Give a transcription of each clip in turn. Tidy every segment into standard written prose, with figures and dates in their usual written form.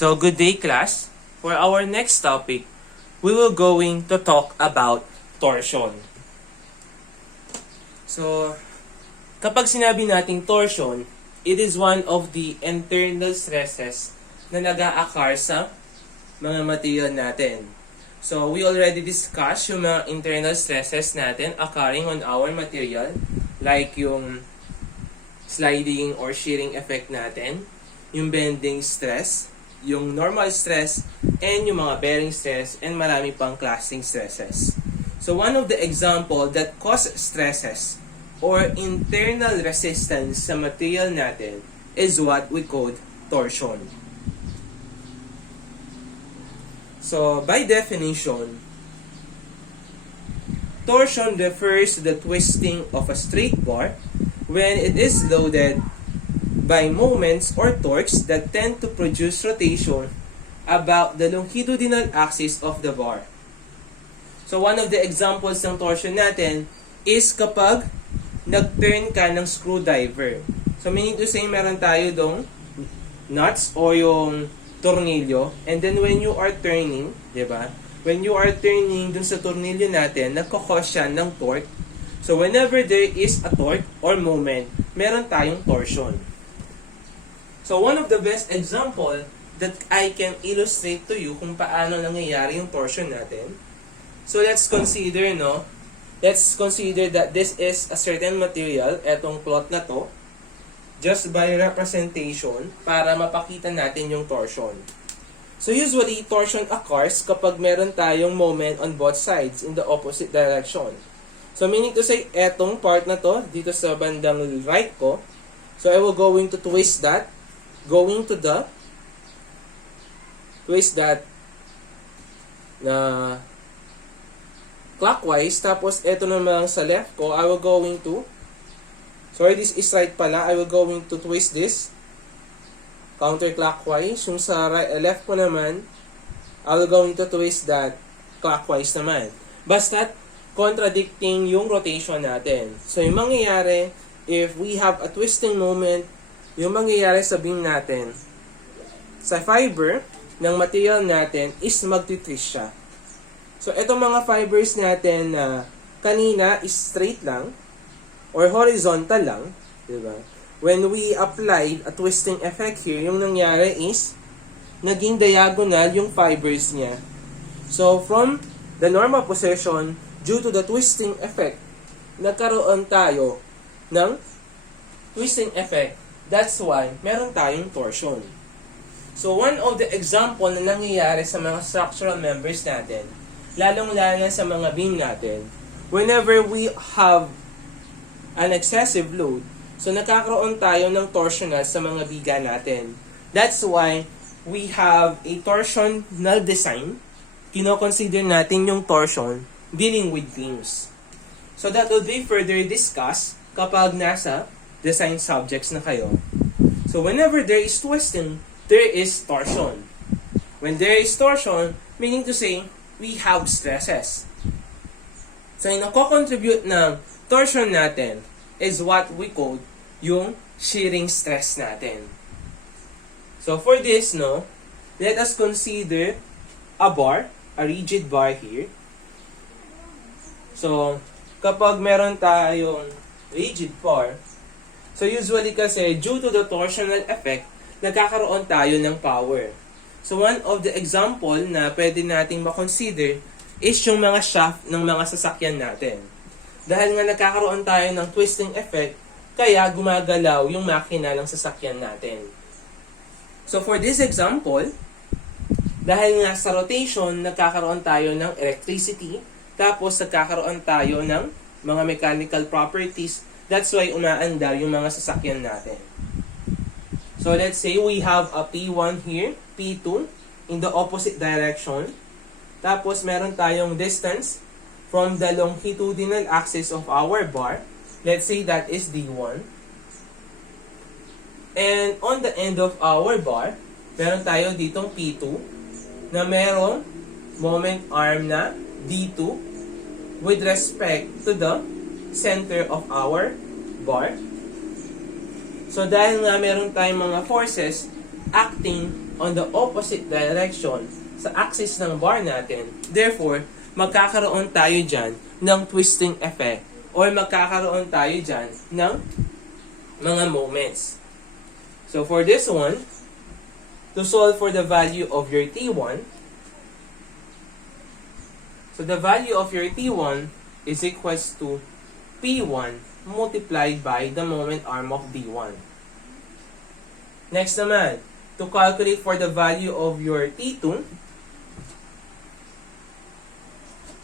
So, good day class. For our next topic, we will going to talk about torsion. So, kapag sinabi nating torsion, it is one of the internal stresses na nag-aakar sa mga material natin. So, we already discussed yung mga internal stresses natin occurring on our material, like yung sliding or shearing effect natin, yung bending stress, yung normal stress, and yung mga bearing stress, and marami pang klaseng stresses. So, one of the example that cause stresses or internal resistance sa material natin is what we call torsion. So, by definition, torsion refers to the twisting of a straight bar when it is loaded by moments or torques that tend to produce rotation about the longitudinal axis of the bar. So, one of the examples ng torsion natin is kapag nag-turn ka ng screwdriver. So, meaning to say, meron tayo dong nuts o yung tornilyo, and then when you are turning, diba? When you are turning dun sa tornilyo natin, nagkakos siya ng torque. So, whenever there is a torque or moment, meron tayong torsion. So, one of the best example that I can illustrate to you kung paano nangyayari yung torsion natin. So, let's consider, let's consider that this is a certain material, etong plot na to, just by representation para mapakita natin yung torsion. So, usually, torsion occurs kapag meron tayong moment on both sides in the opposite direction. So, meaning to say, etong part na to, dito sa bandang right ko, so I will going to twist that, na clockwise, tapos eto naman sa left ko, I will going to, sorry, this is right pala, I will going to twist this counterclockwise. Yung sa left ko naman, I will going to twist that clockwise naman. Basta contradicting yung rotation natin. So, yung mangyayari, if we have a twisting moment, yung mangyayari sa beam natin, sa fiber ng material natin is magtitwist siya. So, itong mga fibers natin na kanina is straight lang or horizontal lang, diba? When we applied a twisting effect here, yung nangyari is naging diagonal yung fibers niya. So, from the normal position, due to the twisting effect, nagkaroon tayo ng twisting effect. That's why meron tayong torsion. So, one of the example na nangyayari sa mga structural members natin, lalong-lalo sa mga beam natin, whenever we have an excessive load, so nakakaroon tayo ng torsional sa mga biga natin. That's why we have a torsional design. Kino-consider natin yung torsion dealing with beams. So that will be further discussed kapag nasa design subjects na kayo. So whenever there is twisting, there is torsion. When there is torsion, meaning to say, we have stresses. So yung nako-contribute ng torsion natin is what we call yung shearing stress natin. So for this, let us consider a bar, a rigid bar here. So, kapag meron tayong rigid bar, so usually kasi due to the torsional effect, nagkakaroon tayo ng power. So one of the example na pwede nating makonsider is yung mga shaft ng mga sasakyan natin. Dahil nga nagkakaroon tayo ng twisting effect, kaya gumagalaw yung makina ng sasakyan natin. So for this example, dahil nga sa rotation, nagkakaroon tayo ng electricity, tapos nagkakaroon tayo ng mga mechanical properties, that's why umaandar yung mga sasakyan natin. So let's say we have a P1 here, P2, in the opposite direction. Tapos meron tayong distance from the longitudinal axis of our bar. Let's say that is D1. And on the end of our bar, meron tayo ditong P2 na merong moment arm na D2 with respect to the center of our bar. So dahil nga meron tayong mga forces acting on the opposite direction sa axis ng bar natin. Therefore, magkakaroon tayo dyan ng twisting effect or magkakaroon tayo dyan ng mga moments. So for this one, to solve for the value of your T1, so the value of your T1 is equals to P1 multiplied by the moment arm of D1. Next naman, to calculate for the value of your T2,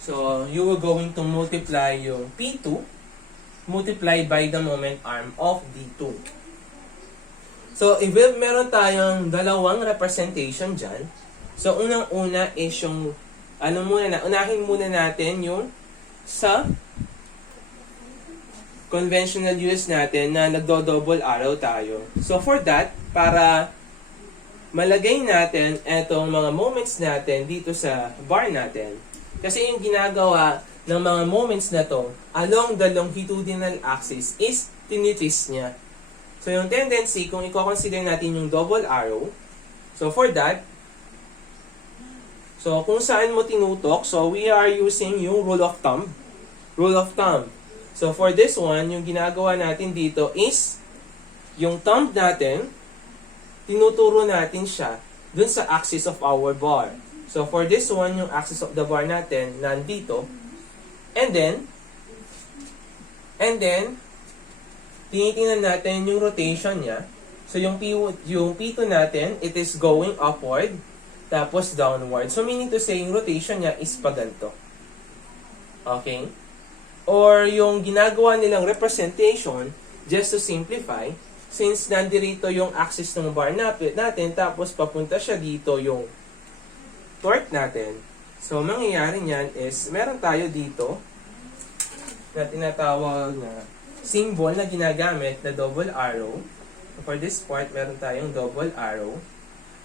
so you are going to multiply yung P2 multiplied by the moment arm of D2. So, if meron tayong dalawang representation dyan, so unang-una is yung, unahin muna natin yung sa conventional use natin na nagdo-double arrow tayo. So, for that, para malagay natin etong mga moments natin dito sa bar natin, kasi yung ginagawa ng mga moments na to along the longitudinal axis is tinitwist niya. So, yung tendency, kung i-consider natin yung double arrow, so for that, so kung saan mo tinutok, so we are using yung rule of thumb. Rule of thumb. So for this one, yung ginagawa natin dito is, yung thumb natin, tinuturo natin siya dun sa axis of our bar. So for this one, yung axis of the bar natin, nandito. And then, tinitingnan natin yung rotation niya. So, yung P2 natin, it is going upward, tapos downward. So, meaning to say, yung rotation niya is paganto. Okay? Or, yung ginagawa nilang representation, just to simplify, since nandirito yung axis ng bar natin, tapos papunta siya dito yung torque natin. So, mangyayari niyan is, meron tayo dito, na tinatawag na symbol na ginagamit na double arrow. So for this part, meron tayong double arrow.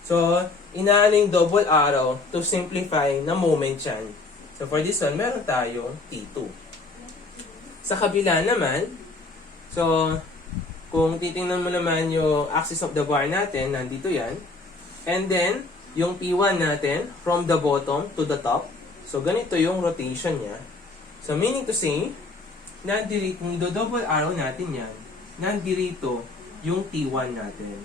So, inaano yung double arrow to simplify na moment yan. So for this one, meron tayong T2. Sa kabila naman, so, kung titingnan mo naman yung axis of the bar natin, nandito yan. And then, yung P1 natin, from the bottom to the top. So, ganito yung rotation niya. So, meaning to say, nandirito, kung i-double arrow natin yan, nandirito yung T1 natin.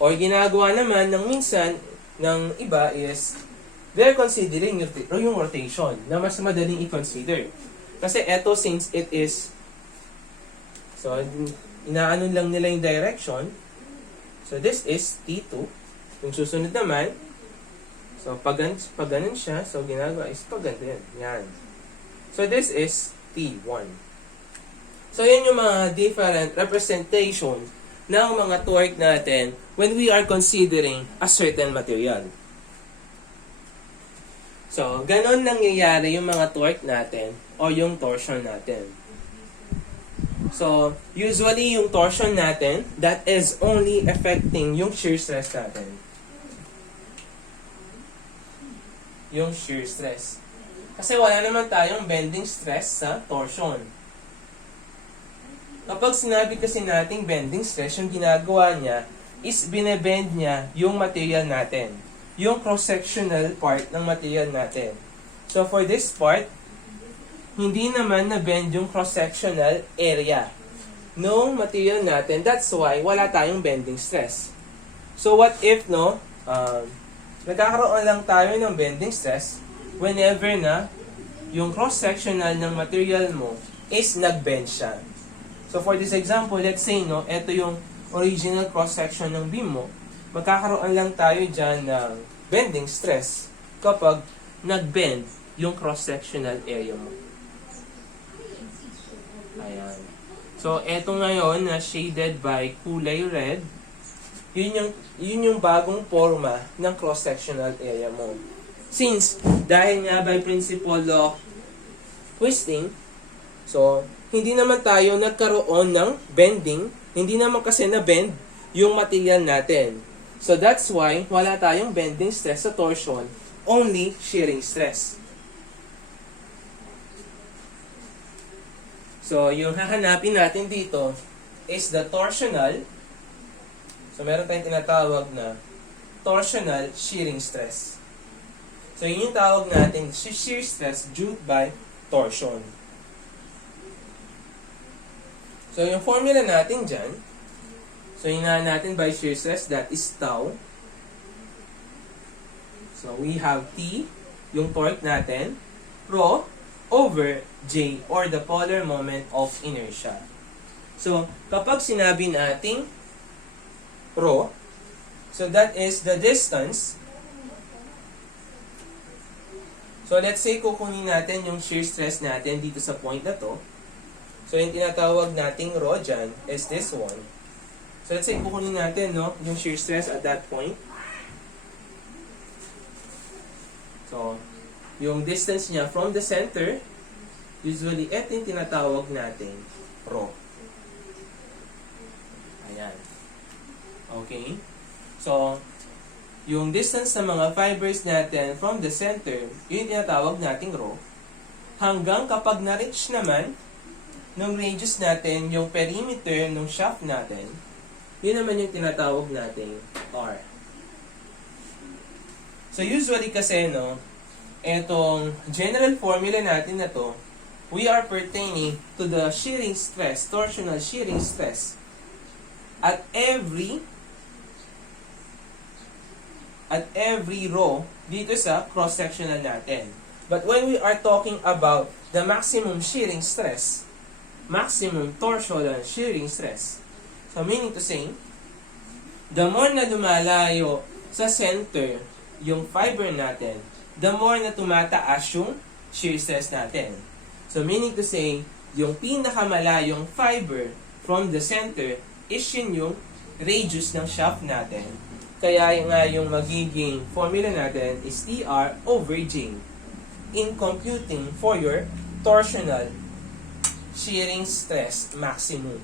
Or ginagawa naman ng minsan ng iba is they're considering yung rotation na mas madaling i-consider. Kasi eto, since it is, so inaano lang nila yung direction, so this is T2. Yung susunod naman, so pag ganun siya, so ginagawa is pag ganun. Yan. So, this is T1. So, yan yung mga different representation ng mga torque natin when we are considering a certain material. So, ganon nangyayari yung mga torque natin o yung torsion natin. So, usually yung torsion natin, that is only affecting yung shear stress natin. Yung shear stress. Kasi wala naman tayong bending stress sa torsion. Kapag sinabi kasi nating bending stress, yung ginagawa niya is binebend niya yung material natin. Yung cross-sectional part ng material natin. So for this part, hindi naman na-bend yung cross-sectional area ng material natin. That's why wala tayong bending stress. So what if, nagkakaroon lang tayo ng bending stress whenever na yung cross-sectional ng material mo is nag-bend siya. So for this example, let's say, ito yung original cross-section ng beam mo. Magkakaroon lang tayo dyan ng bending stress kapag nag-bend yung cross-sectional area mo. Ayan. So, eto ngayon na shaded by kulay red, yun yung bagong forma ng cross-sectional area mo. Since, dahil nga by principle of twisting, so, hindi naman tayo nagkaroon ng bending, hindi naman kasi na-bend yung material natin. So, that's why wala tayong bending stress sa torsion, only shearing stress. So, yung hahanapin natin dito is the torsional So, meron tayong tinatawag na torsional shearing stress. So, yun yung tawag natin shear stress due by torsion. So, yung formula natin dyan, so, hinahan natin by shear stress, that is tau. So, we have T, yung torque natin, rho over J, or the polar moment of inertia. So, kapag sinabi nating rho, so that is the distance. So, let's say kukunin natin yung shear stress natin dito sa point na to. So, yung tinatawag nating rho dyan is this one. So, let's say kukunin natin, no, yung shear stress at that point. So, yung distance niya from the center, usually, ito yung tinatawag natin rho. Ayan. Okay? So, yung distance ng mga fibers natin from the center, yun yung tinatawag nating rho. Hanggang kapag na-reach naman ng radius natin, yung perimeter ng shaft natin, yun naman yung tinatawag nating R. So, usually kasi, no, etong general formula natin na to, we are pertaining to the shearing stress, torsional shearing stress, at every row dito sa cross-sectional natin. But when we are talking about the maximum shearing stress, maximum torsional shearing stress, so meaning to say, the more na lumalayo sa center yung fiber natin, the more na tumataas yung shear stress natin. So meaning to say, yung pinakamalayong fiber from the center is yun yung radius ng shaft natin. Kaya nga yung magiging formula natin is TR over J in computing for your torsional shearing stress maximum.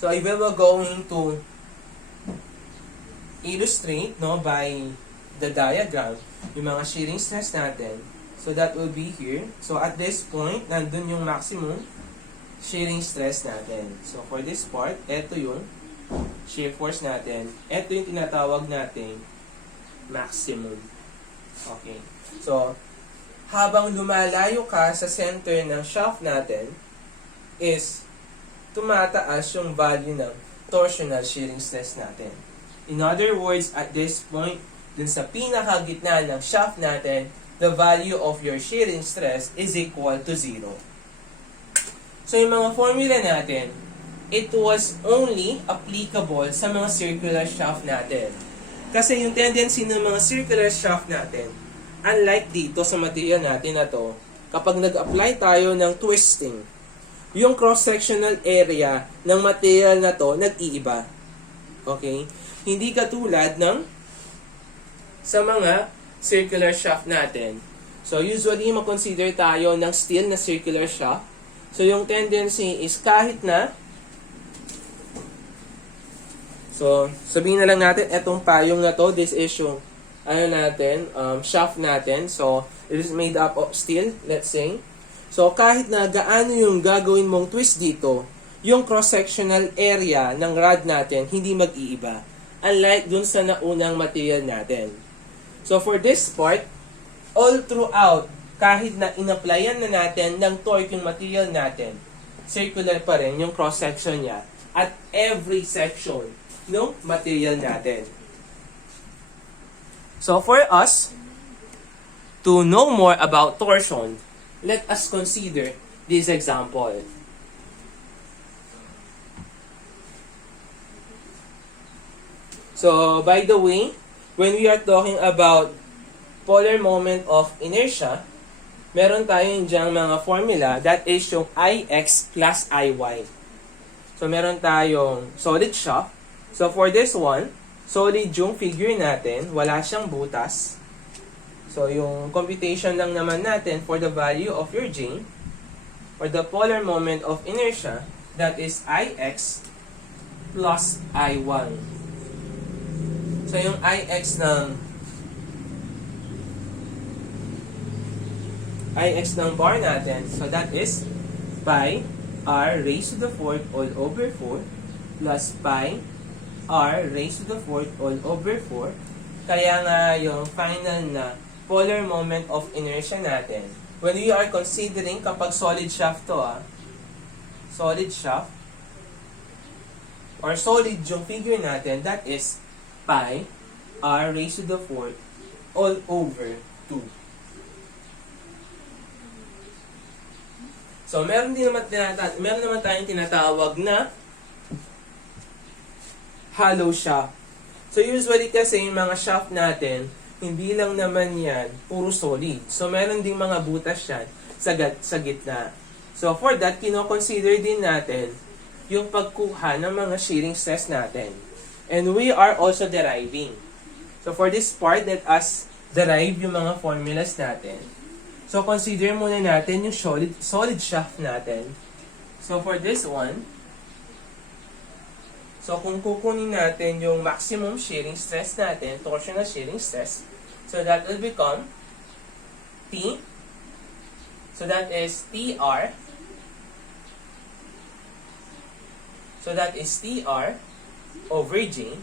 So I will going to illustrate, no, by the diagram yung mga shearing stress natin. So that will be here. So at this point, nandun yung maximum shearing stress natin. So for this part, eto yung shear force natin. Ito yung tinatawag nating maximum. Okay. So, habang lumalayo ka sa center ng shaft natin, is tumataas yung value ng torsional shearing stress natin. In other words, at this point, dun sa pinakagitna ng shaft natin, the value of your shearing stress is equal to 0. So, yung mga formula natin, it was only applicable sa mga circular shaft natin. Kasi yung tendency ng mga circular shaft natin, unlike dito sa material natin na to, kapag nag-apply tayo ng twisting, yung cross-sectional area ng material na to, nag-iiba. Okay? Hindi katulad ng sa mga circular shaft natin. So, usually, mag-consider tayo ng steel na circular shaft. So, yung tendency is kahit na so, sabihin na lang natin, etong payong na to, this is yung, shaft natin. So, it is made up of steel, let's say. So, kahit na gaano yung gagawin mong twist dito, yung cross-sectional area ng rod natin, hindi mag-iiba. Unlike dun sa naunang material natin. So, for this part, all throughout, kahit na in-applyan na natin ng torque yung material natin, circular pa rin yung cross-section niya at every section ng material natin. So, for us to know more about torsion, let us consider this example. So, by the way, when we are talking about polar moment of inertia, meron tayong diyang mga formula that is yung Ix plus Iy. So, meron tayong solid shaft. So, for this one, solid yung figure natin, wala siyang butas. So, yung computation lang naman natin for the value of your J, or the polar moment of inertia, that is Ix plus Iy. So, yung Ix ng bar natin, so that is pi r raised to the 4th all over 4 plus pi r raised to the fourth all over 4. Kaya nga yung final na polar moment of inertia natin, when we are considering kapag solid shaft to solid shaft, or solid yung figure natin, that is pi r raised to the fourth all over 2. So, meron naman tayong tinatawag na hollow shaft. So, usually kasi yung mga shaft natin, hindi lang naman yan puro solid. So, meron ding mga butas yan sa gitna. So, for that, kino-consider din natin yung pagkuha ng mga shearing stress natin. And we are also deriving. So, for this part, let us derive yung mga formulas natin. So, consider muna natin yung solid shaft natin. So, for this one, so kung kukunin natin yung maximum shearing stress natin, torsional shearing stress, so that will become T. So, that is TR. So, that is TR over J.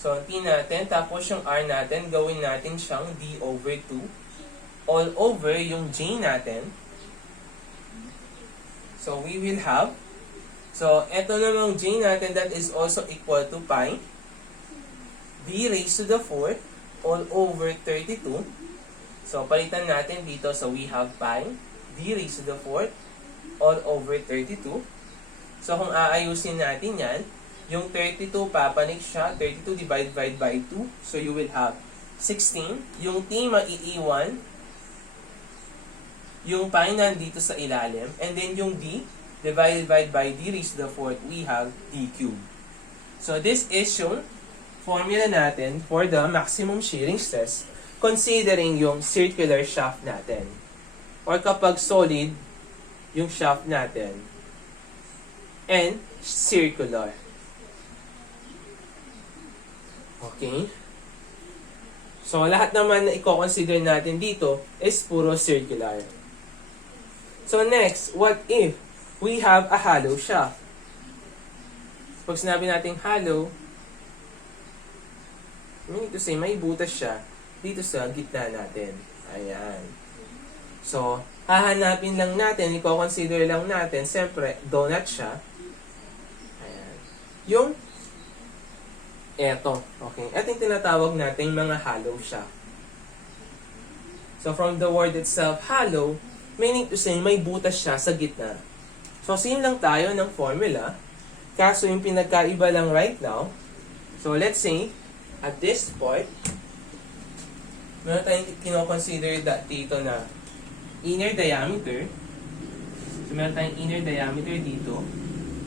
So, T natin, tapos yung R natin, gawin natin siyang D over 2. All over yung J natin. So, we will have, so, eto namang J natin, that is also equal to pi D raised to the 4th all over 32. So, palitan natin dito. So, we have pi D raised to the 4th all over 32. So, kung aayusin natin yan, yung 32, papanik siya. 32 divided by 2. So, you will have 16. Yung T, maiiwan. Yung pi nandito sa ilalim. And then yung D, divided by D raised to the 4th, we have D cubed. So, this is yung formula natin for the maximum shearing stress considering yung circular shaft natin. Or kapag solid yung shaft natin. And circular. Okay? So, lahat naman na i-consider natin dito is puro circular. So, next, what if we have a hollow shaft? Pag sinabi natin hollow, meaning to say, may butas siya dito sa gitna natin. Ayan. So, hahanapin lang natin, i-consider lang natin, siyempre, donut siya. Ayan. Yung eto. Okay. Ito yung tinatawag natin mga hollow shaft. So, from the word itself, hollow, meaning to say, may butas siya sa gitna. So, same lang tayo ng formula. Kaso, yung pinagkaiba lang right now. So, let's say, at this point, meron tayong kino-consider dito na inner diameter. So, meron tayong inner diameter dito,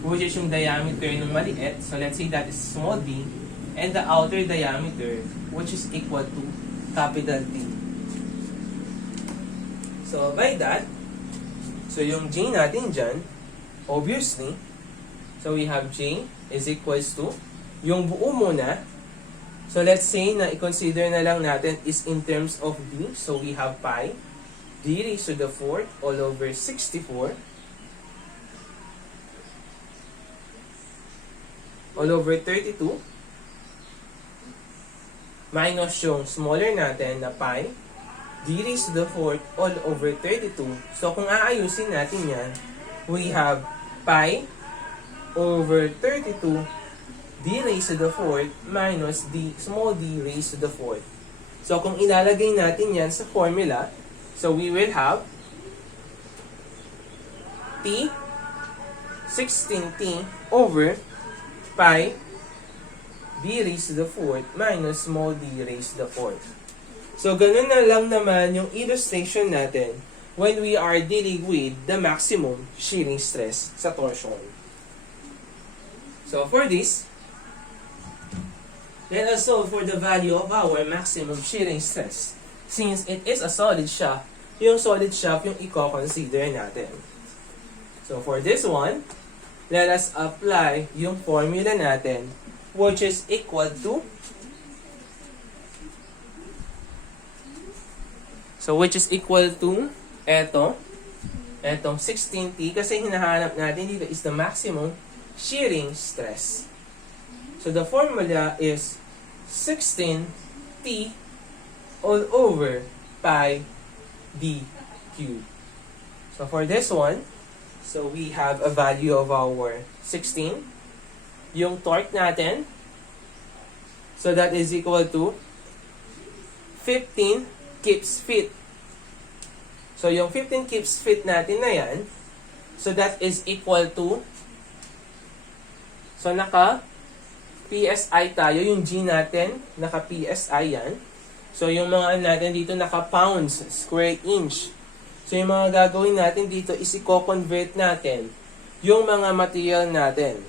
which is yung diameter ng maliit. So, let's say that is small d. And the outer diameter, which is equal to capital T. So, by that, so yung J natin dyan, obviously, so we have J is equals to, yung buo muna, so let's say na i-consider na lang natin is in terms of D, so we have pi, D raised to the 4th all over 64, all over 32, minus yung smaller natin na pi, D raised to the 4th all over 32. So, kung aayusin natin yan, we have pi over 32 D raised to the 4th minus D, small d raised to the 4th. So, kung ilalagay natin yan sa formula, so we will have T 16T over pi D raised to the 4th minus small d raised to the 4th. So, ganun na lang naman yung illustration natin when we are dealing with the maximum shearing stress sa torsion. So, for this, let us solve for the value of our maximum shearing stress. Since it is a solid shaft, yung solid shaft yung i-consider natin. So, for this one, let us apply yung formula natin, which is equal to, etong 16T, kasi hinahanap natin dito is the maximum shearing stress. So the formula is 16t all over pi d cubed. So for this one, so we have a value of our 16. Yung torque natin, so that is equal to 15 kips feet. So yung 15 kips feet natin na yan, so that is equal to, so naka PSI tayo, yung G natin, naka PSI yan. So yung mga natin dito naka pounds, square inch. So yung mga gagawin natin dito is i-convert natin yung mga material natin.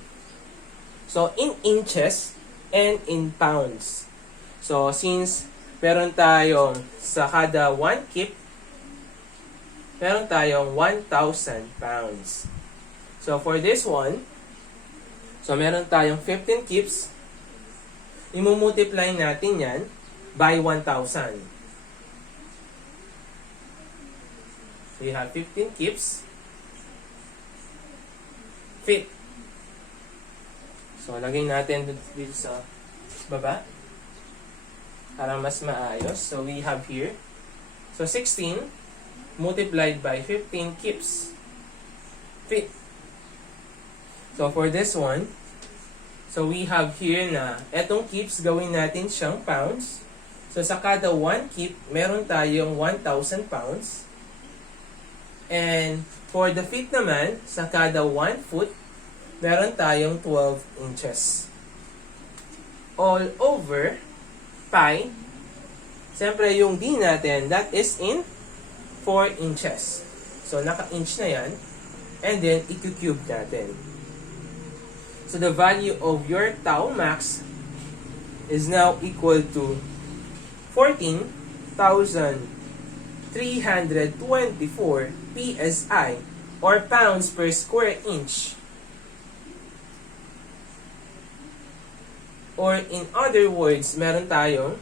So in inches and in pounds. So since meron tayong sa kada 1 kip, meron tayong 1,000 pounds. So for this one, so meron tayong 15 kips, imumultiply natin yan by 1,000. So you have 15 kips feet. So lagay natin dito sa baba para mas maayos. So we have here, so 16 multiplied by 15 kips feet. So for this one, so we have here na etong kips gawin natin siyang pounds. So sa kada 1 kip, meron tayong 1,000 pounds. And for the feet naman, sa kada 1 foot, meron tayong 12 inches. All over pi, siyempre yung D natin, that is in 4 inches. So naka-inch na yan. And then, i-cube natin. So the value of your tau max is now equal to 14,324 PSI or pounds per square inch. Or in other words, meron tayong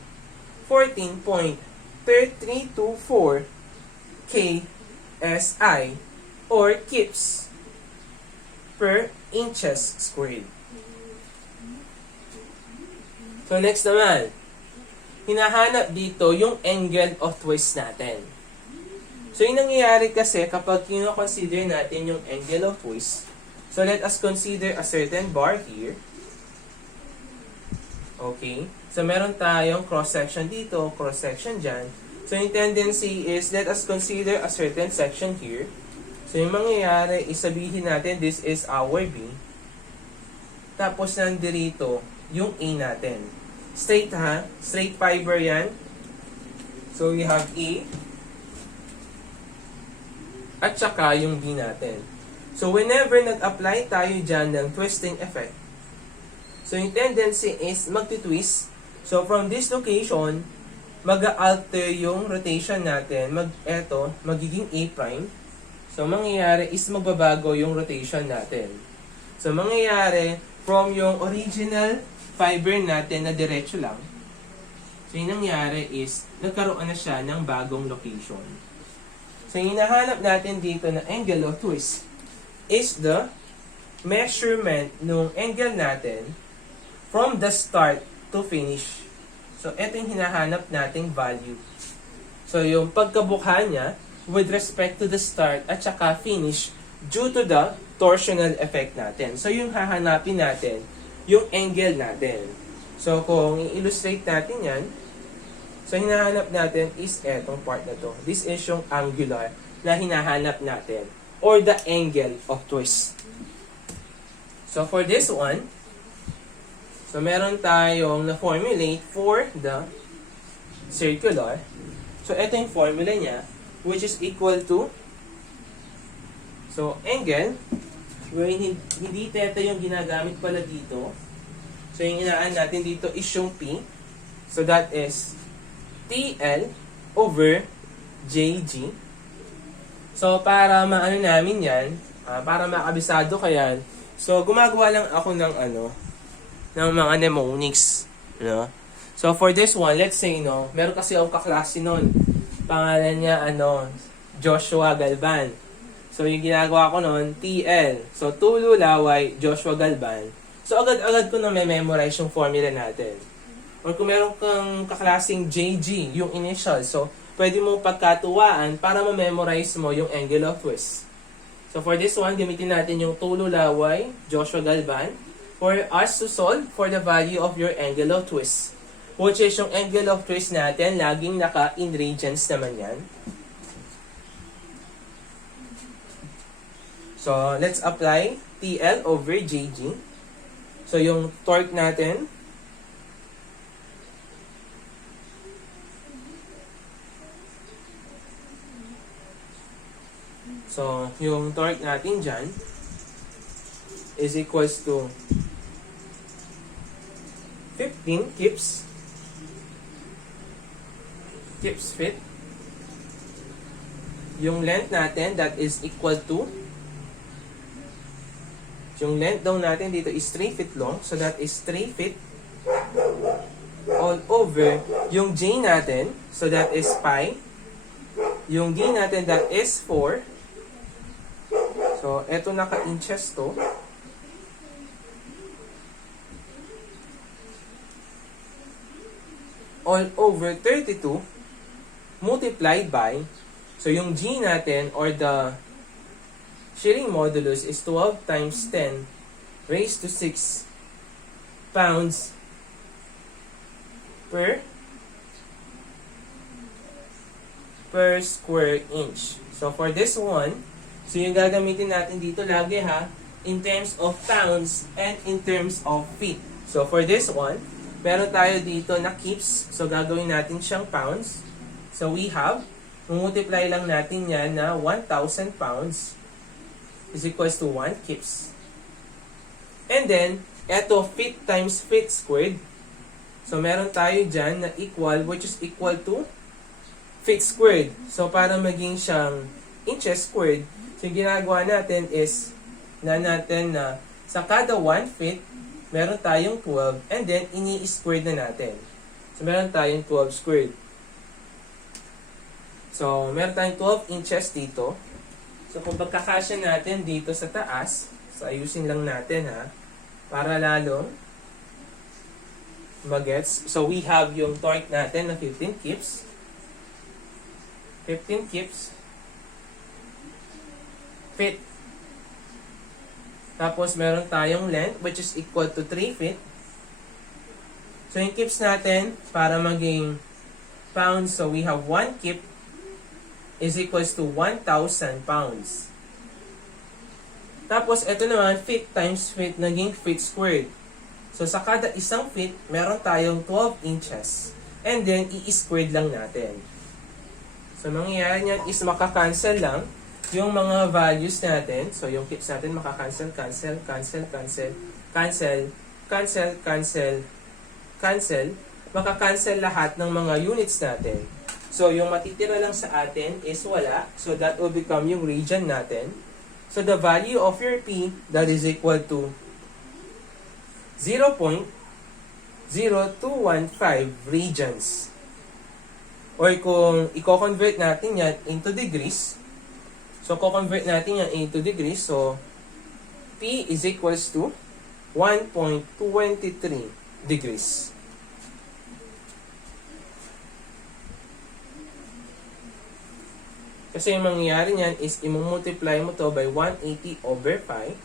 14.3324 KSI or kips per inches squared. So next naman, hinahanap dito yung angle of twist natin. So yung nangyayari kasi kapag kino-consider natin yung angle of twist, so let us consider a certain bar here. Okay? So meron tayong cross-section dito, cross-section dyan. So yung tendency is, let us consider a certain section here. So yung mangyayari, isabihin natin, this is our B. Tapos nandirito, yung A natin. Straight ha? Straight fiber yan. So we have A. At saka yung B natin. So whenever nag-apply tayo dyan ng twisting effect, so yung tendency is magti-twist. So from this location, mag-alter yung rotation natin. Magiging A prime. So mangyayari is magbabago yung rotation natin. So mangyayari from yung original fiber natin na diretso lang. So yung nangyari is nagkaroon na siya ng bagong location. So yung hinahanap natin dito na angle of twist is the measurement ng angle natin from the start to finish. So, ito yung hinahanap nating value. So, yung pagkabukha niya with respect to the start at saka finish due to the torsional effect natin. So, yung hahanapin natin, yung angle natin. So, kung i-illustrate natin yan, so, hinahanap natin is etong part na to. This is yung angular na hinahanap natin or the angle of twist. So, for this one, so, meron tayong na-formulate for the circular. So, ito yung formula niya, which is equal to, so, angle, where hindi theta yung ginagamit pala dito. So, yung inaan natin dito is yung P. So, that is TL over JG. So, para maano namin yan, para makabisado ka yan, so, gumagawa lang ako ng ng mga mnemonics, no? So for this one, let's say, meron kasi akong kaklase nun. Pangalan niya, Joshua Galban. So yung ginagawa ko nun, TL. So Tulu Laway, Joshua Galban. So, agad-agad ko na may memorize yung formula natin. Or kung meron kang kaklaseng JG, yung initial, so, pwede mo pagkatuwaan para ma-memorize mo yung angle of twist. So, for this one, gamitin natin yung Tulo Laway, Joshua Galvan, for us to solve for the value of your angle of twist. Which is yung angle of twist natin, laging naka-in radians naman yan. So, let's apply TL over JG. So, yung torque natin, so, yung torque natin dyan is equals to 15 kips fit. Yung length natin, that is equal to, yung length daw natin dito is 3 feet long, so that is 3 feet all over yung J natin, so that is pi. Yung D natin, that is 4. So, eto naka-inches to. All over 32 multiplied by, so yung G natin or the shearing modulus is 12 times 10 raised to 6 pounds per square inch. So for this one, so yung gagamitin natin dito lagi ha, in terms of pounds and in terms of feet. So for this one, meron tayo dito na kips. So gagawin natin siyang pounds. So we have, multiply lang natin yan na 1,000 pounds is equals to 1 kips. And then, eto feet times feet squared. So meron tayo dyan na equal, which is equal to feet squared. So para maging siyang inches squared, so yung ginagawa natin is na natin na sa kada 1 feet, meron tayong 12 and then ini-squared na natin. So meron tayong 12 squared. So meron tayong 12 inches dito. So kung pagkakasya natin dito sa taas, so ayusin lang natin ha, para lalong magets. So we have yung torque natin na 15 kips. 15 kips fit. Tapos meron tayong length which is equal to 3 feet. So yung kips natin para maging pounds, so we have 1 kip is equals to 1,000 pounds. Tapos ito naman, feet times feet, naging feet squared. So sa kada isang feet, meron tayong 12 inches. And then, i-squared lang natin. So mangyayari niyan is makakancel lang yung mga values natin. So yung kips natin makakancel, cancel, cancel, cancel, cancel, cancel, cancel, cancel. Makakancel lahat ng mga units natin. So, yung matitira lang sa atin is wala. So, that will become yung region natin. So, the value of your P, that is equal to 0.0215 regions. Or kung i-convert natin yan into degrees, so, co-convert natin yan into degrees. So, P is equals to 1.23 degrees. Kasi yung mangyayari niyan is i-multiply mo to by 180 over 5.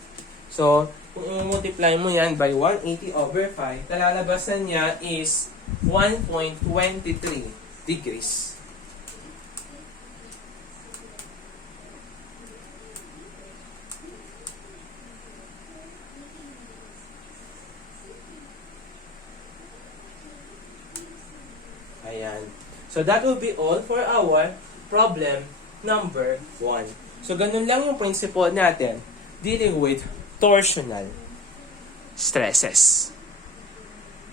So, kung i-multiply mo yan by 180 over 5, talalabasan niya is 1.23 degrees. Ayan. So, that will be all for our problem number 1. So, ganun lang yung principle natin dealing with torsional stresses.